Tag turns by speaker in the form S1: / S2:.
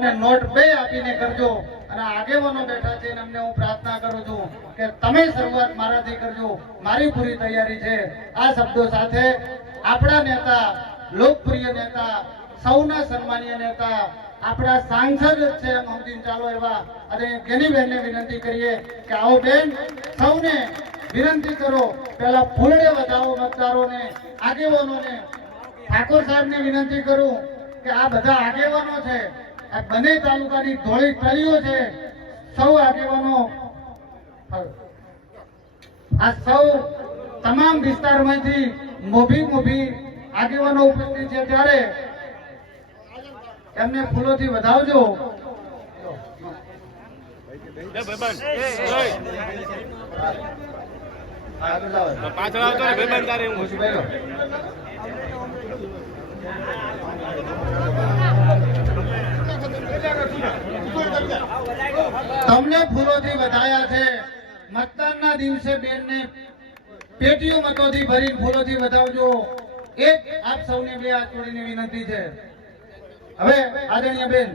S1: ને નોટ બે આપીને કરજો. અને આગેવાનો બેઠા છે એમને હું પ્રાર્થના કરું છું કે તમે શરૂઆત મારાથી કરજો. મારી પૂરી તૈયારી છે. આ શબ્દો સાથે આપણા નેતા, લોકપ્રિય નેતા, સૌના સન્માનીય નેતા, આપણા સાંસદ છે મમતીન ચાલો એવા. અને ગેનીબેનને વિનંતી કરીએ કે આવો બેન, સૌને વિનંતી કરો. પેલા ફૂલડે વધાવો મતદારોને, આગેવાનોને. ઠાકોર સાહેબને વિનંતી કરું કે આ બધા આગેવાનો છે આ બંને તાલુકાની ધોળી ટલીઓ છે. સૌ આગેવાનો આ સૌ તમામ વિસ્તારમાંથી મોભી મોભી આગેવાનો ઉપસ્થિત છે. ત્યારે એમને ફૂલોથી વધાવજો.
S2: પાછળ આવતો ભાઈ તારે હું.
S1: તમને ફૂલોથી વધાયા છે. મતદાનના દિવસે બેનને પેટીઓ મતોથી ભરીને ફૂલોથી વધાવજો. એક આપ સૌને બે હાથ જોડીને વિનંતી છે. હવે આદરણીય બેન.